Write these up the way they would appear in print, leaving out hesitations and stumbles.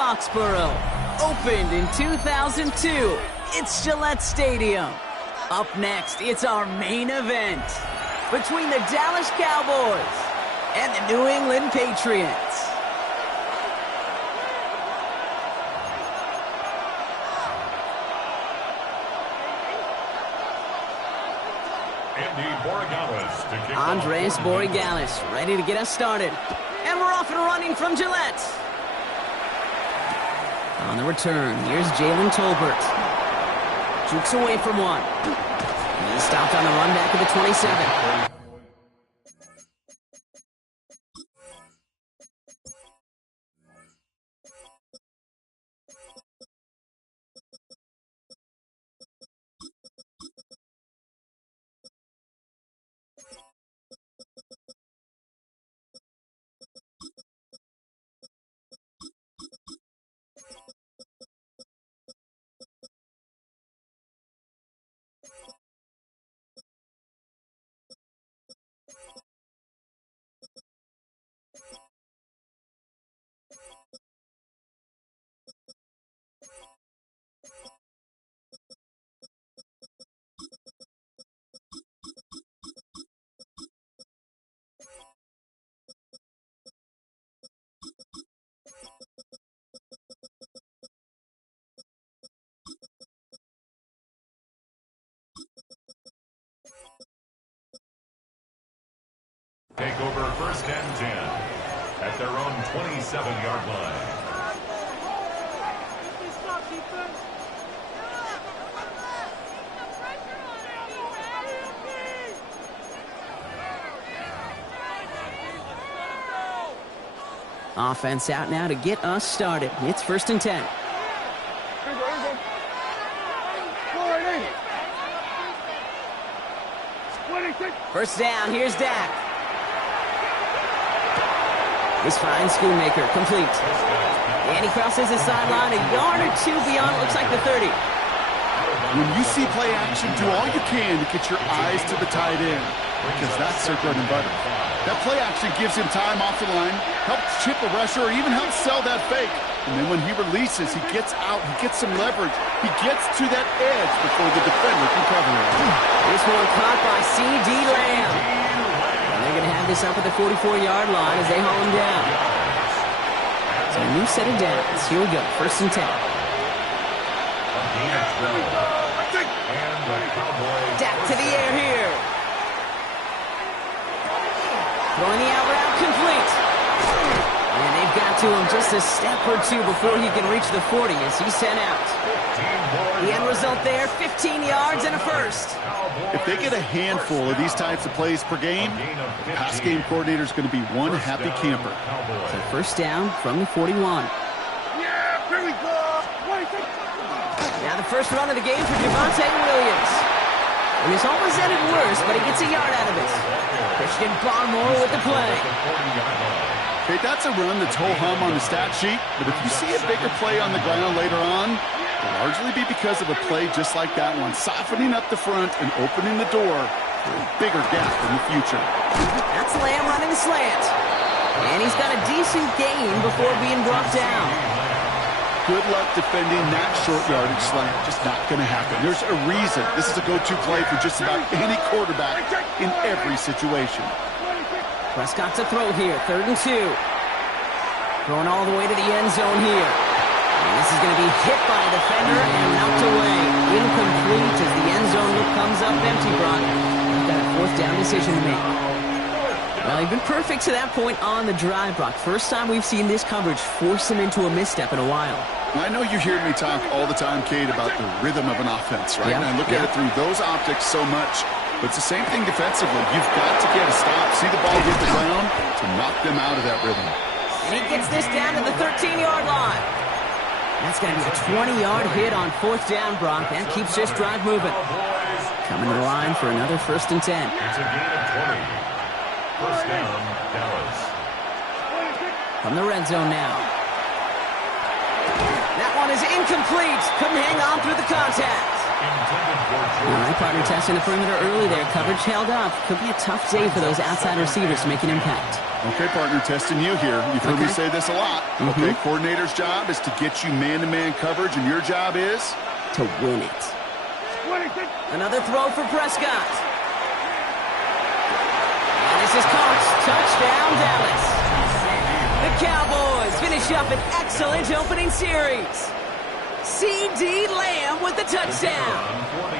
Foxborough. Opened in 2002. It's Gillette Stadium. Up next, it's our main event between the Dallas Cowboys and the New England Patriots. Andres Borregales ready to get us started. And we're off and running from Gillette. On the return, here's Jalen Tolbert. Jukes away from one. He's stopped on the run back of the 27. Take over 1st and 10 at their own 27-yard line. Offense out now to get us started. It's 1st and 10. First down, here's Dak. This fine Schoonmaker, complete. And he crosses the sideline a yard or two beyond, looks like the 30. When you see play action, do all you can to get your eyes to the tight end, because that's their bread and butter. That play action gives him time off the line, helps chip a rusher, or even helps sell that fake. And then when he releases, he gets out, he gets some leverage. He gets to that edge before the defender can cover it. This one caught by C.D. Lamb. They're going to have this up at the 44-yard line as they haul him down. So a new set of downs. Here we go. 1st and 10. Dak to the air here. Throwing the out route complete. And they've got to him just a step or two before he can reach the 40 as he's sent out. The end result there, 15 yards and a first. If they get a handful of these types of plays per game, the pass game coordinator is going to be one happy camper. So 1st down from the 41. Yeah, here we go. Now the first run of the game for Javonte Williams. And it's almost ended worse, but he gets a yard out of it. Christian Barmore with the play. Okay, that's a run that's ho-hum on the stat sheet, but if you see a bigger play on the ground later on, it'll largely be because of a play just like that one, softening up the front and opening the door for a bigger gap in the future. That's Lamb running the slant. And he's got a decent gain before being brought down. Good luck defending that short yardage slant. Just not going to happen. There's a reason this is a go-to play for just about any quarterback in every situation. Prescott to throw here, 3rd and 2. Throwing all the way to the end zone here. And this is going to be hit by a defender and knocked away. Incomplete as the end zone look comes up empty, Brock. You've got a 4th down decision to make. Well, he's been perfect to that point on the drive, Brock. First time we've seen this coverage force him into a misstep in a while. I know you hear me talk all the time, Kate, about the rhythm of an offense, right? Yep. And I look at it through those optics so much. But it's the same thing defensively. You've got to get a stop, see the ball hit the ground to knock them out of that rhythm. And he gets this down to the 13-yard line. That's going to be a 20-yard hit on 4th down, Brock. That keeps this drive moving. Coming to the line for another 1st and 10. It's a gain of 20. 1st down, Dallas. From the red zone now. That one is incomplete. Couldn't hang on through the contact. All right, partner, testing the perimeter early there. Coverage held up. Could be a tough day for those outside receivers to make an impact. Okay, partner, testing you here. You've heard me say this a lot. Okay, coordinator's job is to get you man-to-man coverage, and your job is? To win it. Another throw for Prescott. And this is caught. Touchdown, Dallas. The Cowboys finish up an excellent opening series. C.D. Lamb with the touchdown.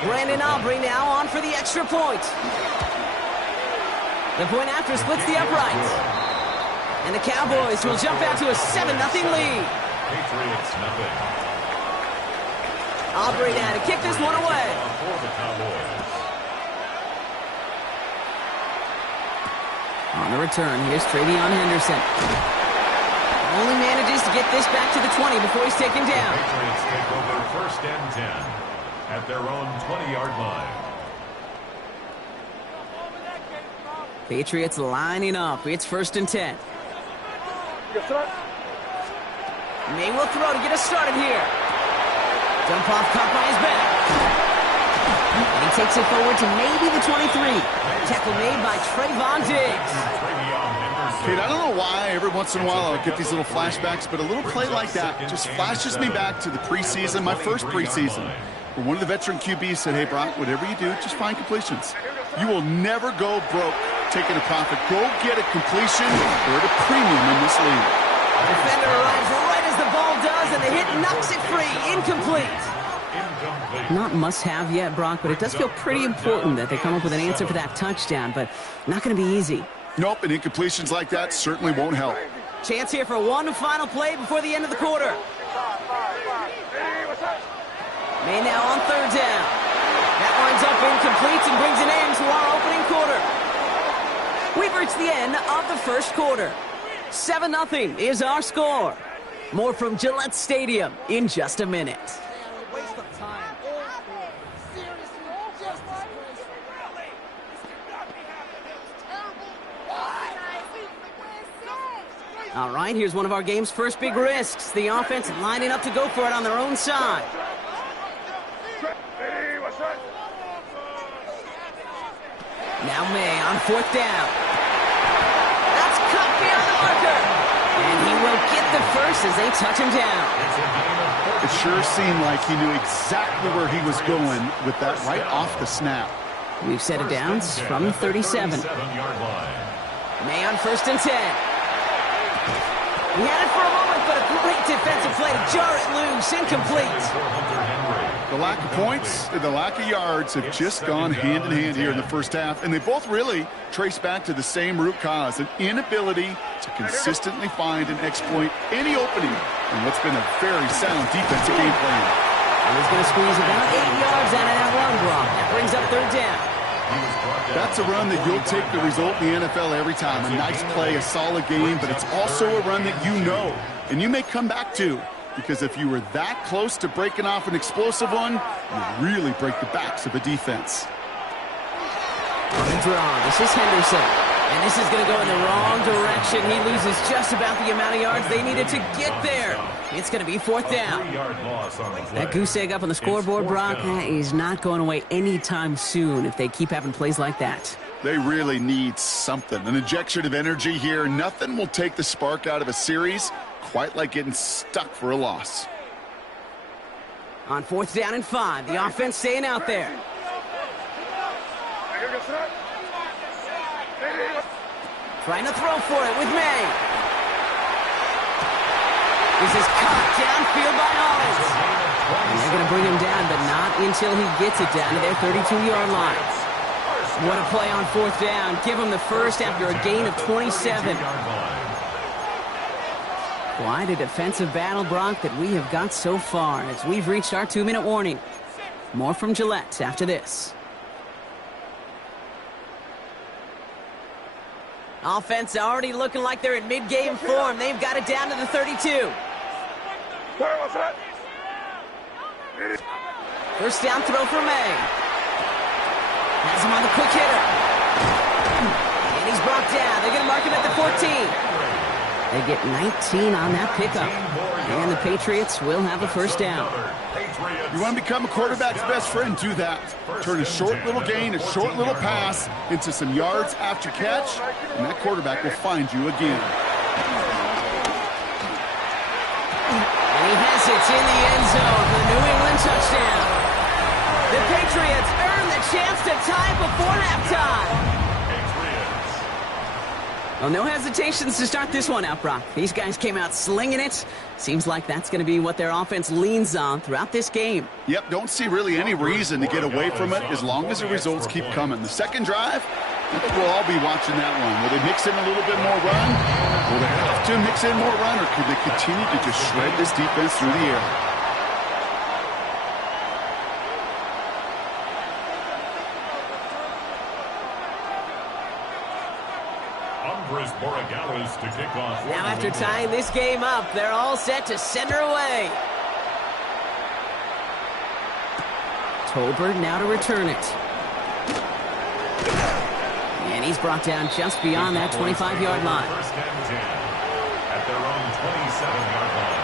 Brandon Aubrey now on for the extra point. The point after splits the uprights. And the Cowboys will jump out to a 7-0 lead. Patriots nothing. Aubrey now to kick this one away. For the Cowboys. On the return, here's Travion Henderson. Only manages to get this back to the 20 before he's taken down. Patriots take over 1st and 10 at their own 20-yard line. Patriots lining up. It's 1st and 10. May will throw to get us started here. Dump off caught by his back. And he takes it forward to maybe the 23. Tackle made by Trayvon Diggs. Kate, I don't know why every once in a while I'll get these little flashbacks, but a little play like that just flashes me back to the preseason, my first preseason, where one of the veteran QBs said, hey, Brock, whatever you do, just find completions. You will never go broke taking a profit. Go get a completion or at a premium in this league. Defender arrives right as the ball does, and the hit knocks it free. Incomplete. Not must-have yet, Brock, but it does feel pretty important that they come up with an answer for that touchdown, but not going to be easy. Nope, and incompletions like that certainly won't help. Chance here for one final play before the end of the quarter. May now on 3rd down. That winds up incomplete and brings an end to our opening quarter. We've reached the end of the 1st quarter. 7-0 is our score. More from Gillette Stadium in just a minute. All right, here's one of our game's first big risks. The offense lining up to go for it on their own side. Now May on 4th down. That's cut beyond the marker. And he will get the first as they touch him down. It sure seemed like he knew exactly where he was going with that right off the snap. We've set it down from the 37. May on 1st and 10. He had it for a moment, but a great defensive play to jar it loose. Incomplete. The lack of points and the lack of yards have just gone hand in hand here in the first half, and they both really trace back to the same root cause, an inability to consistently find and exploit any opening in what's been a very sound defensive game plan. And he's going to squeeze about 8 yards out of that run block. That brings up 3rd down. That's a run that you'll take the result in the NFL every time. A nice play, a solid game, but it's also a run that you know and you may come back to, because if you were that close to breaking off an explosive one, you really break the backs of a defense. On the draw, this is Henderson. And this is going to go in the wrong direction. He loses just about the amount of yards they needed to get there. It's going to be 4th down. That goose egg up on the scoreboard, Brock, is not going away anytime soon if they keep having plays like that. They really need something, an injection of energy here. Nothing will take the spark out of a series quite like getting stuck for a loss. On 4th down and 5, the offense staying out there. Trying to throw for it with May. This is caught downfield by Owens. And they're going to bring him down, but not until he gets it down to their 32-yard line. What a play on 4th down. Give him the first after a gain of 27. Quite a defensive battle, Brock, that we have got so far as we've reached our 2-minute warning. More from Gillette after this. Offense already looking like they're in mid-game form. They've got it down to the 32. First down throw for May. Has him on the quick hitter. And he's brought down. They're going to mark him at the 14. They get 19 on that pickup. And the Patriots will have a first down. You want to become a quarterback's best friend, do that. Turn a short little gain, a short little pass into some yards after catch, and that quarterback will find you again. And he has it in the end zone for the New England touchdown. The Patriots earn the chance to tie before halftime. Well, no hesitations to start this one out, Brock. These guys came out slinging it. Seems like that's going to be what their offense leans on throughout this game. Yep, don't see really any reason to get away from it as long as the results keep coming. The second drive, I think we'll all be watching that one. Will they mix in a little bit more run? Will they have to mix in more run, or could they continue to just shred this defense through the air? To kick off. Now after tying this game up, they're all set to send her away. Tolbert now to return it. And he's brought down just beyond that 25-yard line. First and 10 at their own 27-yard line.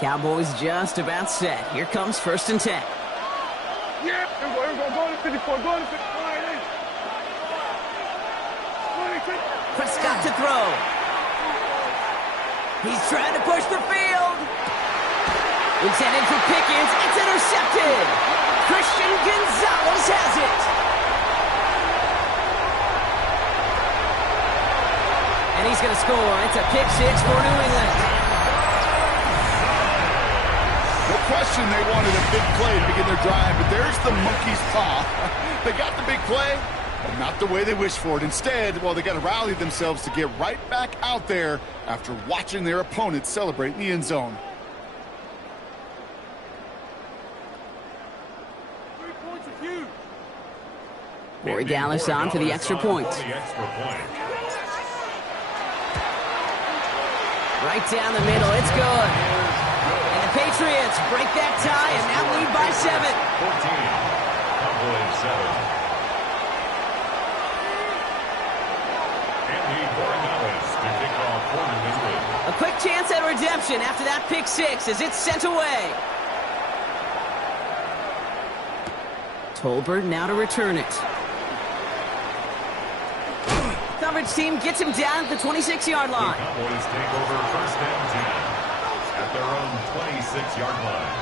Cowboys just about set. Here comes first and 10. Yeah, go to 54, go to 55. Prescott to throw. He's trying to push the field. Intended for Pickens. It's intercepted. Christian Gonzalez has it. And he's going to score. It's a pick six for New England. No question they wanted a big play to begin their drive, but there's the monkey's paw. They got the big play, but not the way they wished for it. Instead, well, they got to rally themselves to get right back out there after watching their opponents celebrate in the end zone. 3 points of huge. Corey Dallas on for the extra point. Right down the middle. It's good. Patriots break that tie and now lead by 7. 14. Cowboys 7. Andy Borregales to kick off for New England. A quick chance at redemption after that pick six as it's sent away. Tolbert now to return it. Coverage team gets him down at the 26-yard line. The Cowboys take over first and 10. At their own 26-yard line.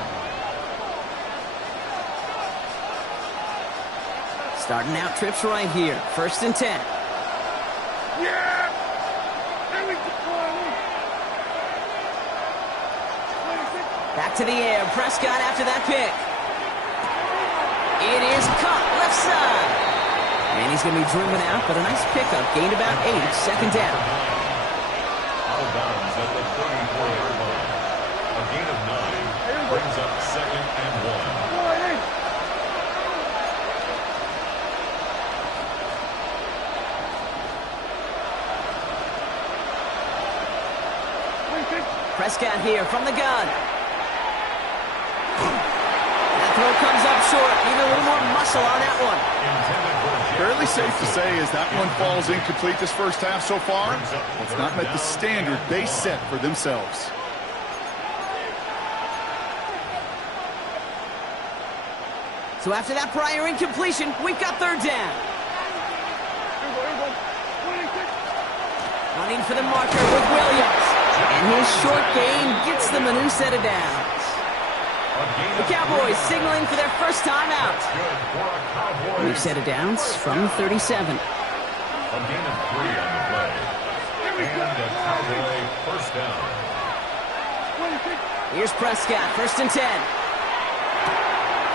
Starting out trips right here. First and 10. Yeah! Back to the air. Prescott after that pick. It is caught left side. And he's going to be driven out, but a nice pickup. Gained about 8. Second down. Out of bounds at the 34-yard line. A gain of 9 brings up second and 1. Prescott here from the gun. That throw comes up short. Need a little more muscle on that one. Fairly safe to say as that one falls incomplete this first half so far. It's not met the standard they set for themselves. So after that prior incompletion, we've got third down. Running for the marker with Williams. And his short gain gets them a new set of downs. The Cowboys signaling for their first time out. New set of downs from 37. A gain of 3 on the play. And a Cowboy first down. Here's Prescott, first and 10.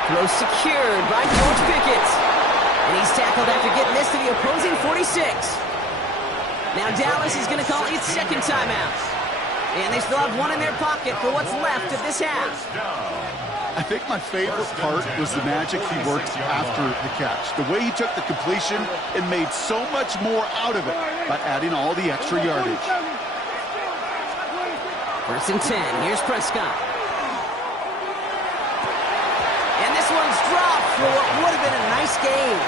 Throw secured by George Pickett. And he's tackled after getting this to the opposing 46. Now Dallas is going to call its second timeout. And they still have one in their pocket for what's left of this half. I think my favorite part was the magic he worked after the catch. The way he took the completion and made so much more out of it by adding all the extra yardage. First and 10. Here's Prescott. And this one's dropped for what would have been a nice game.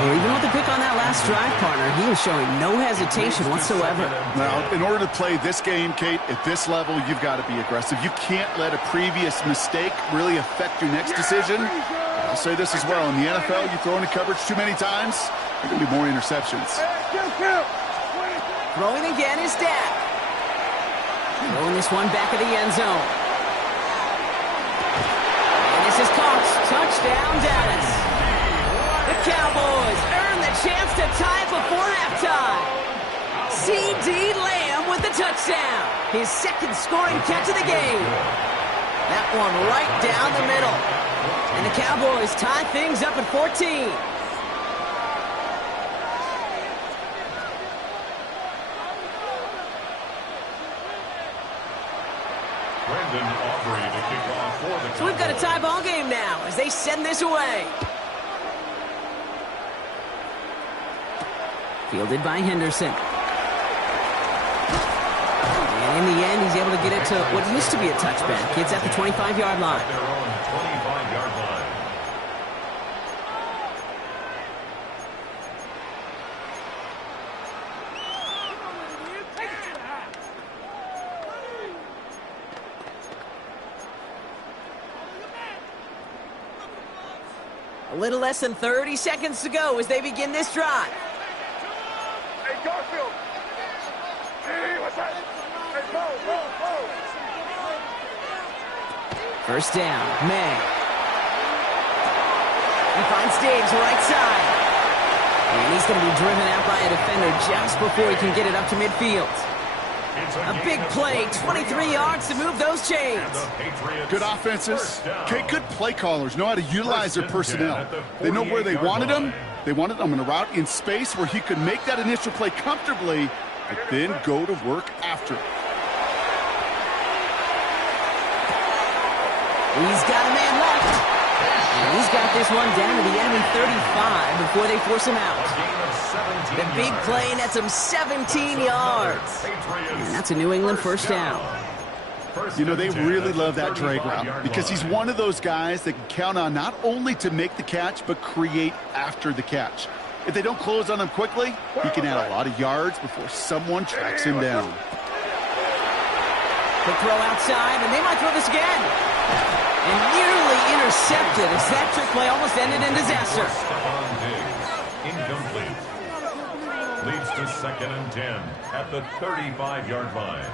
Well, even with the pick on that last drive, partner, he is showing no hesitation whatsoever. Now, in order to play this game, Kate, at this level, you've got to be aggressive. You can't let a previous mistake really affect your next decision. I'll say this as well. In the NFL, you throw into coverage too many times, there are going to be more interceptions. Throwing again is Dak. Throwing this one back of the end zone. And this is caught. Touchdown, Dallas. The Cowboys earn the chance to tie before halftime. C.D. Lamb with the touchdown. His second scoring catch of the game. That one right down the middle. And the Cowboys tie things up at 14. So we've got a tie ball game now as they send this away. Fielded by Henderson. And in the end, he's able to get it to what used to be a touchback. It's at the 25-yard line. Their own 25-yard line. A little less than 30 seconds to go as they begin this drive. Hey, Garfield. Hey, what's that? Hey, go. First down, May. He finds Diggs right side. And he's going to be driven out by a defender just before he can get it up to midfield. A big play, 23 yards to move those chains. Good offenses. Okay, good play callers know how to utilize their personnel. They know where they wanted them. They wanted them in a route in space where he could make that initial play comfortably, but then go to work after it. He's got a man left. And he's got this one down to the enemy 35 before they force him out. The big play nets him 17 yards. And that's a New England first down. You know, they really love that drag route because he's one of those guys that can count on not only to make the catch, but create after the catch. If they don't close on him quickly, he can add a lot of yards before someone tracks him down. Quick throw outside, and they might throw this again. And nearly intercepted as that trick play almost ended in disaster. Incomplete. Leads to 2nd and 10 at the 35-yard line.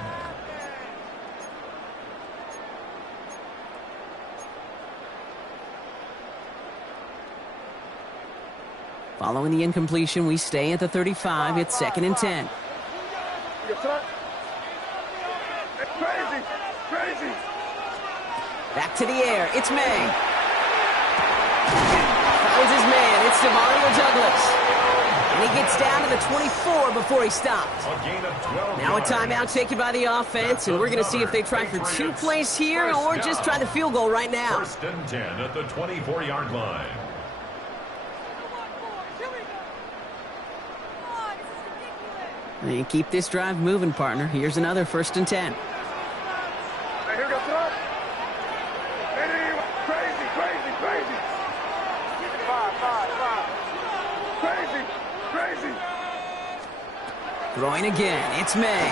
Following the incompletion, we stay at the 35. It's 2nd and 10. Crazy. Back to the air. It's May. Finds his man. It's Mario Douglas. And he gets down to the 24 before he stops. Now a timeout taken by the offense, and we're going to see if they try for 2 plays here or just try the field goal right now. 1st and 10 at the 24-yard line. And keep this drive moving, partner. Here's another 1st and 10. Hey, here goes it. Hey, crazy. 5. Crazy. Throwing again. It's May.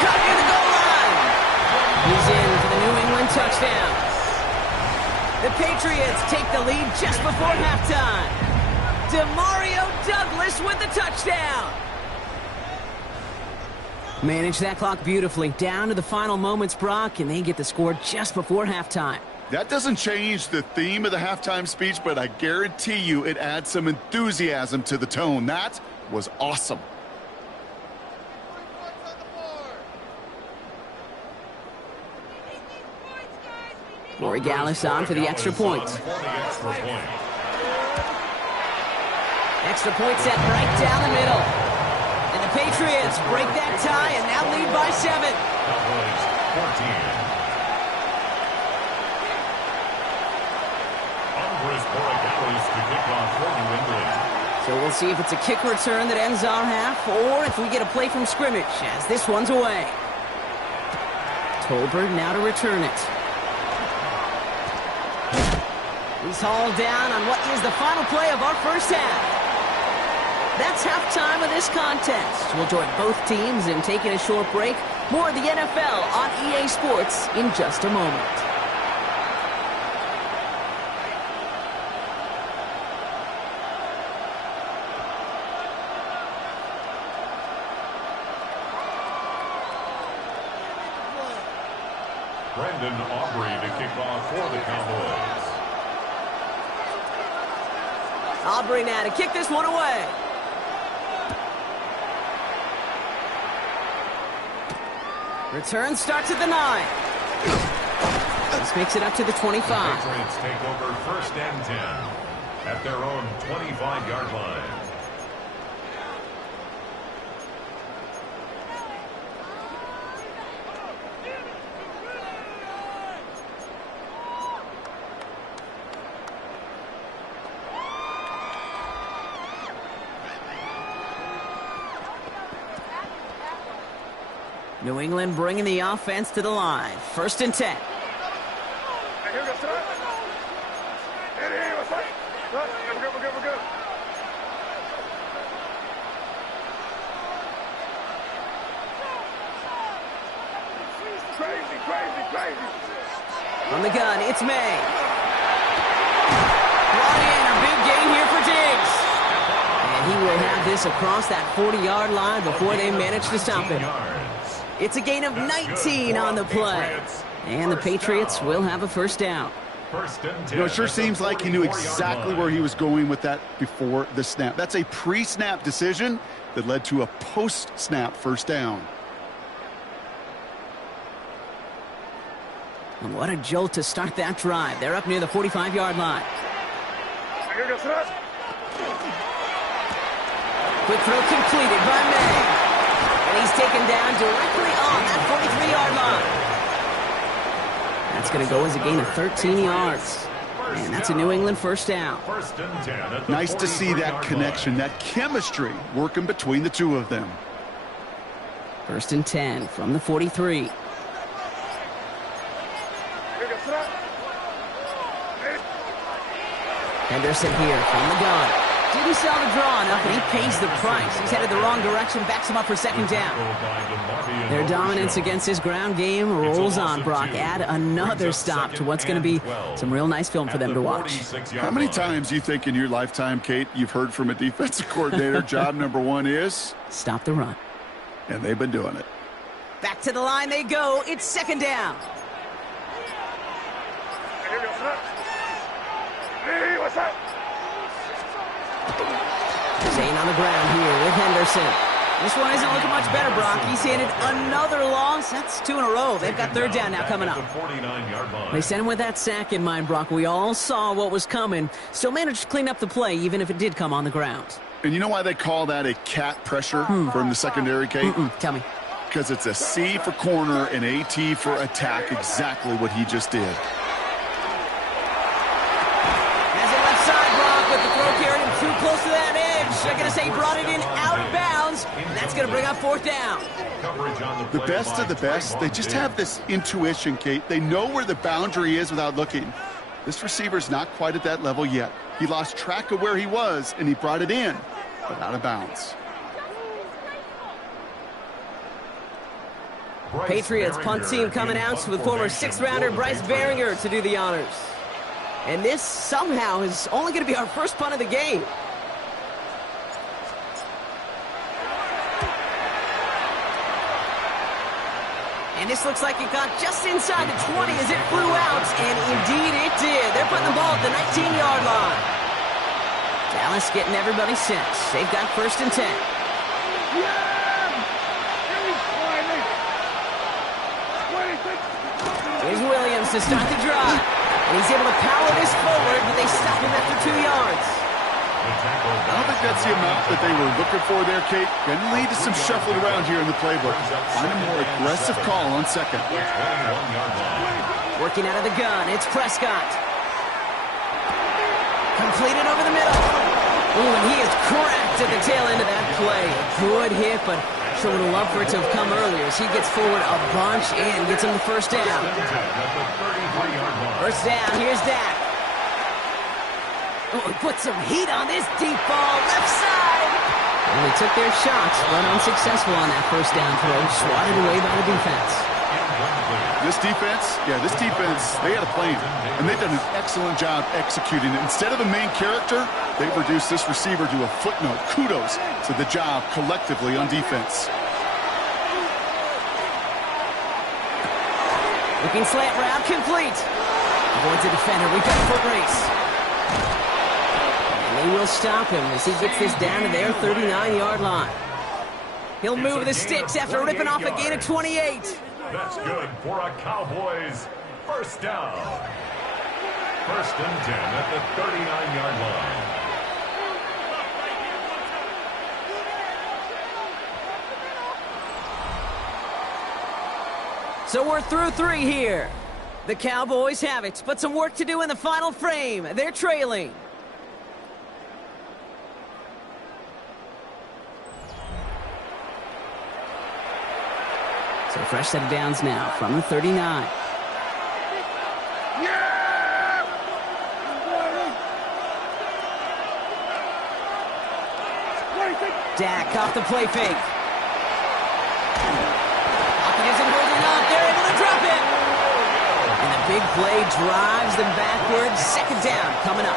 Caught near the goal line. He's in for the New England touchdown. The Patriots take the lead just before halftime. Mario Douglas with the touchdown. Manage that clock beautifully. Down to the final moments, Brock, and they get the score just before halftime. That doesn't change the theme of the halftime speech, but I guarantee you it adds some enthusiasm to the tone. That was awesome. Corey Gallis on for the extra point. Extra point set right down the middle. And the Patriots break that tie and now lead by 7. Cowboys 14. Andres Borregales to kick off for New England. So we'll see if it's a kick return that ends our half, or if we get a play from scrimmage, as this one's away. Tolbert now to return it. He's hauled down on what is the final play of our first half. That's halftime of this contest. We'll join both teams in taking a short break. More of the NFL on EA Sports in just a moment. Brendan Aubrey to kick off for the Cowboys. Aubrey now to kick this one away. Return starts at the 9. This makes it up to the 25. The Patriots take over 1st and 10 at their own 25-yard line. New England bringing the offense to the line. 1st and 10. Crazy. On the gun, it's May. Brought in, a big gain here for Diggs. And he will have this across that 40-yard line before they manage to stop him. It's a gain of 19 on the play. And the Patriots will have a first down. It sure seems like he knew exactly where he was going with that before the snap. That's a pre-snap decision that led to a post-snap first down. And what a jolt to start that drive. They're up near the 45-yard line. Quick throw completed by May. And he's taken down directly on that 43-yard line. That's going to go as a gain of 13 yards. And that's a New England first down. Nice to see that connection, that chemistry working between the two of them. 1st and 10 from the 43. Henderson here from the gun. Didn't sell the draw enough, and he pays the price. He's headed the wrong direction, backs him up for 2nd down. Their dominance against his ground game rolls on, Brock. Add another stop to what's going to be some real nice film for them to watch. How many times do you think in your lifetime, Kate, you've heard from a defensive coordinator, job number 1 is? Stop the run. And they've been doing it. Back to the line they go. It's 2nd down. Zane on the ground here with Henderson. This one isn't looking much better, Brock. He's handed another loss. That's 2 in a row. They've got 3rd down now coming up. They sent him with that sack in mind, Brock. We all saw what was coming. Still managed to clean up the play, even if it did come on the ground. And you know why they call that a cat pressure from the secondary, Kate? Tell me. Because it's a C for corner and a T for attack, exactly what he just did. Has it left side, Brock, with the throw carried him too close to that edge. They're going to say brought it in out of bounds, and that's going to bring up 4th down. The best of the best, they just have this intuition, Kate. They know where the boundary is without looking. This receiver's not quite at that level yet. He lost track of where he was, and he brought it in, but out of bounds. Patriots punt team coming out with former 6th-rounder Bryce Baringer to do the honors. And this somehow is only going to be our first punt of the game. And this looks like it got just inside the 20 as it flew out, and indeed it did. They're putting the ball at the 19-yard line. Dallas getting everybody set. They've got 1st and 10. Here's Williams to start the drive. And he's able to power this forward, but they stop him after 2 yards. I don't think that's the amount that they were looking for there, Kate. Going to lead to some shuffling around here in the playbook. Find a more aggressive call on 2nd. Working out of the gun, it's Prescott. Completed over the middle. Oh, and he is cracked at the tail end of that play. Good hit, but sure would have loved for it to have come earlier as he gets forward a bunch and gets him the first down. First down, here's Dak. Oh, he put some heat on this deep ball, left side. Well, they took their shots, but unsuccessful on that first down throw, swatted away by the defense. This defense, they had a plan, and they've done an excellent job executing it. Instead of a main character, they've reduced this receiver to a footnote. Kudos to the job collectively on defense. Looking slant route, complete. Avoids the defender, we've got a foot race. And they will stop him as he gets this down to their 39-yard line. He'll move the sticks after ripping off a gain of 28. That's good for a Cowboys first down. First and 10 at the 39-yard line. So we're through 3 here. The Cowboys have it, but some work to do in the final frame. They're trailing. So fresh set of downs now from the 39. Dak off the play fake. Pocket isn't holding up. They're able to drop it. And the big play drives them backwards. Second down coming up.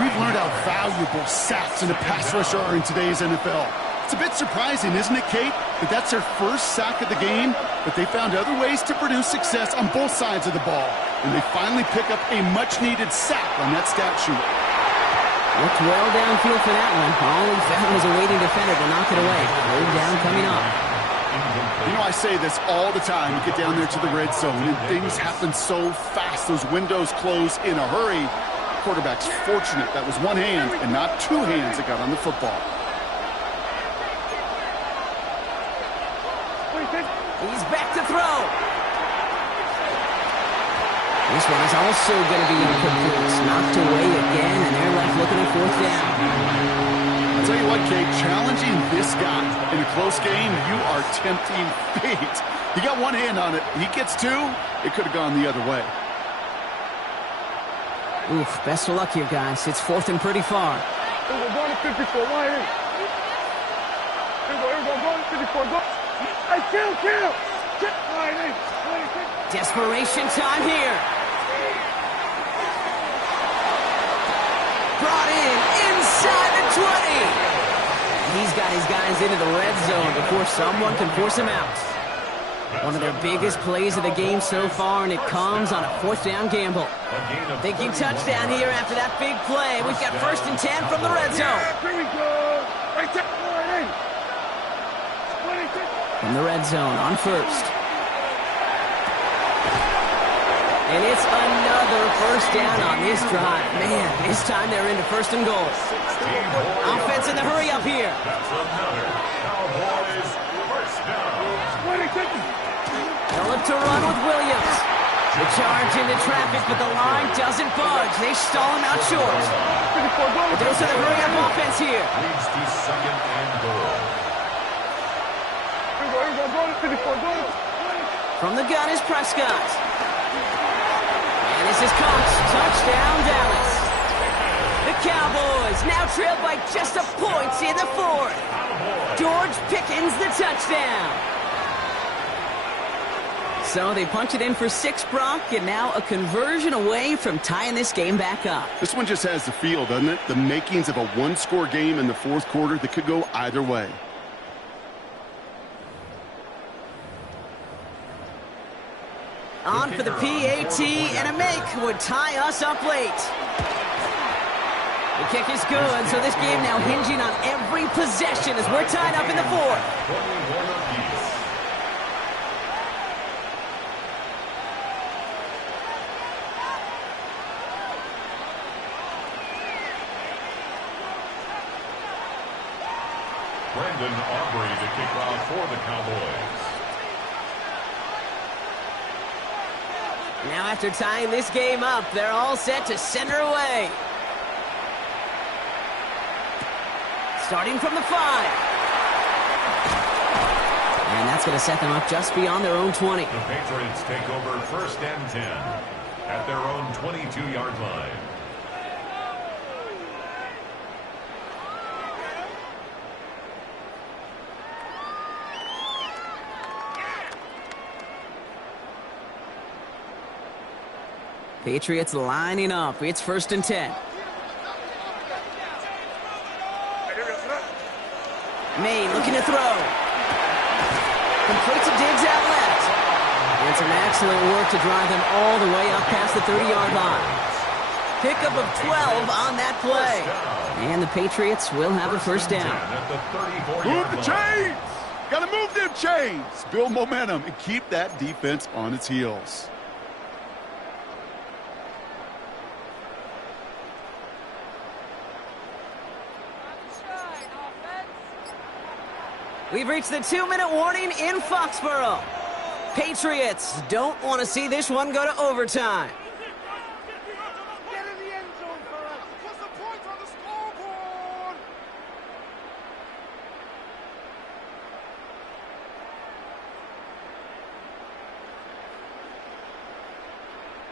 We've learned how valuable sacks and a pass rush are in today's NFL. It's a bit surprising, isn't it, Kate, that that's their first sack of the game, but they found other ways to produce success on both sides of the ball, and they finally pick up a much-needed sack on that stat sheet. Looked well downfield for that one. All he found was a waiting defender to knock it away. Third down coming up. You know, I say this all the time. You get down there to the red zone, and things happen so fast. Those windows close in a hurry. Quarterback's fortunate that was one hand and not two hands that got on the football. He's back to throw. This one is also going to be incomplete. Knocked away again, and they're left looking at fourth down. I'll tell you what, Kate, challenging this guy in a close game, you are tempting fate. He got one hand on it. He gets two. It could have gone the other way. Oof, best of luck here, guys. It's fourth and pretty far. We're going to 54. Why here? Here we go. Going to 54. Go. Hey, kill. Desperation time here. Brought in inside the 20. He's got his guys into the red zone before someone can force him out. One of their biggest plays of the game so far, and it comes on a fourth down gamble. Thinking touchdown here after that big play. We've got first and 10 from the red zone. Here we go. Right there. From the red zone on first. And it's another first down on this drive. Man, this time they're into first and goal. Offense in the hurry up here. That's another Cowboys first down. They'll look to run with Williams. The charge into traffic, but the line doesn't budge. They stall him out short. But there's the hurry up offense here. Leads to second and goal. From the gun is Prescott. And this is Cox. Touchdown, Dallas. The Cowboys now trailed by just a point in the fourth. George Pickens the touchdown. So they punch it in for 6, Brock, and now a conversion away from tying this game back up. This one just has the feel, doesn't it? The makings of a one-score game in the fourth quarter that could go either way. On for the PAT, and a make would tie us up late. The kick is good, so this game now hinging on every possession as we're tied up in the fourth. 21 apiece. Brandon Aubrey to kick off for the Cowboys. Now after tying this game up, they're all set to send her away. Starting from the 5. And that's going to set them up just beyond their own 20. The Patriots take over 1st and 10 at their own 22-yard line. Patriots lining up. It's 1st and 10. May looking to throw. Complete to Diggs out left. And some excellent work to drive them all the way up past the 30-yard line. Pickup of 12 on that play. And the Patriots will have a 1st down. Move the chains! Gotta move them chains! Build momentum and keep that defense on its heels. We've reached the 2-minute warning in Foxborough. Patriots don't want to see this one go to overtime. Get in the end zone for us. Put some points on the scoreboard.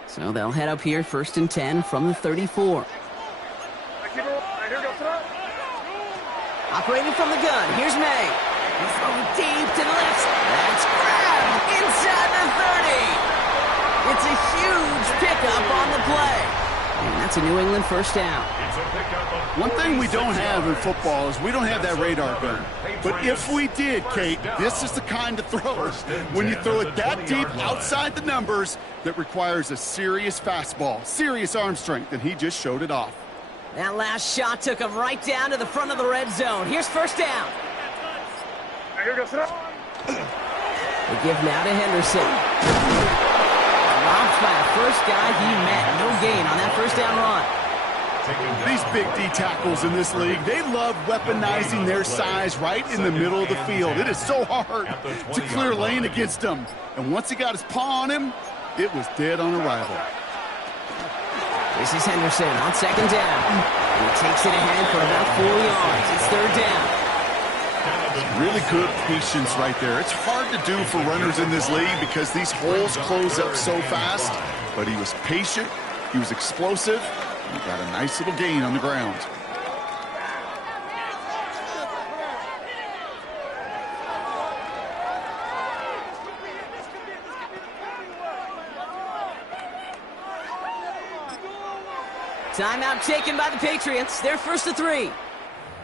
So they'll head up here 1st and 10 from the 34. Operating from the gun, here's May. He's throwing deep to the left. That's grabbed inside the 30. It's a huge pickup on the play. And that's a New England 1st down. One thing we don't have in football is we don't have that radar gun. But if we did, Kate, this is the kind of throw, when you throw it that deep outside the numbers, that requires a serious fastball, serious arm strength, and he just showed it off. That last shot took him right down to the front of the red zone. Here's 1st down. They give now to Henderson. Robbed by the first guy he met. No gain on that 1st down run. These big D tackles in this league, they love weaponizing their size right in the middle of the field. It is so hard to clear lane against them. And once he got his paw on him, it was dead on arrival. This is Henderson on 2nd down. And he takes it ahead for about 4 yards. It's 3rd down. Really good patience right there. It's hard to do for runners in this league because these holes close up so fast. But he was patient, he was explosive, and he got a nice little gain on the ground. Timeout taken by the Patriots. They're 1st to 3.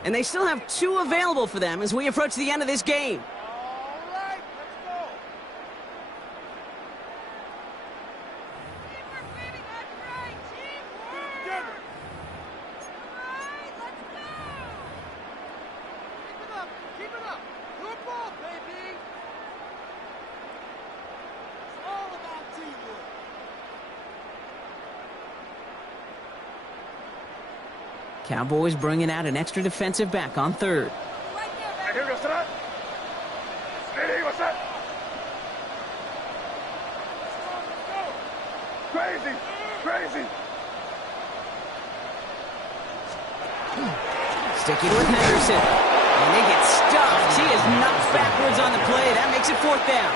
And they still have 2 available for them as we approach the end of this game. All right, let's go. Together. All right, let's go. Keep it up. Keep it up. Good ball, baby. It's all about teamwork. Cowboys bringing out an extra defensive back on 3rd. Crazy, crazy. Sticking with Henderson. And they get stuffed. He is knocked backwards on the play. That makes it 4th down.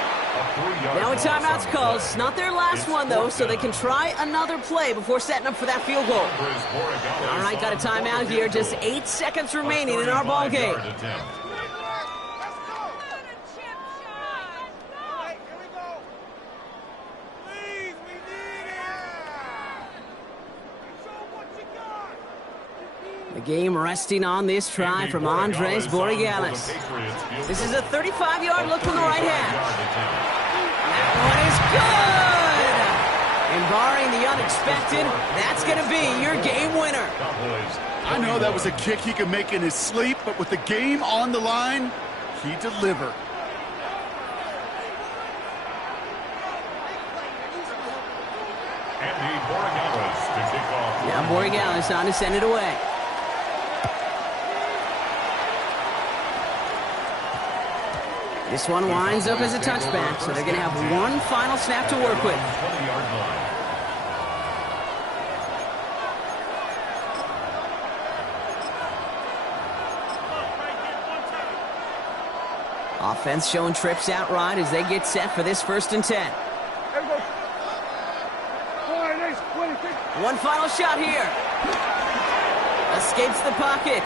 Now a timeout's called. It's not their last one, though, so they can try another play before setting up for that field goal. All right, got a timeout here. Just 8 seconds remaining in our ball game. The game resting on this try from Andres Borregales. This is a 35-yard look from the right hash. That one is good! And barring the unexpected, that's going to be your game winner. I know that was a kick he could make in his sleep, but with the game on the line, he delivered. Andy Borregales to kick off. Now Borregales on to send it away. This one winds up as a touchback, so they're going to have one final snap to work with. 20-yard line. Offense showing trips out right as they get set for this 1st and 10. One final shot here. Escapes the pocket.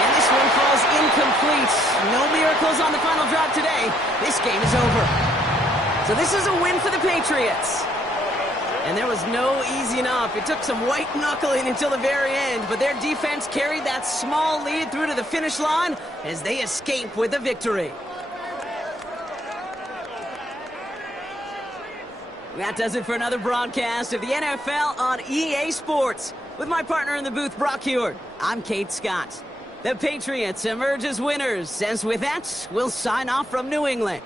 And this one falls incomplete. No miracles on the final drive today. This game is over. So this is a win for the Patriots. And there was no easing up. It took some white knuckling until the very end, but their defense carried that small lead through to the finish line as they escape with the victory. That does it for another broadcast of the NFL on EA Sports. With my partner in the booth, Brock Huard, I'm Kate Scott. The Patriots emerge as winners, as with that, we'll sign off from New England.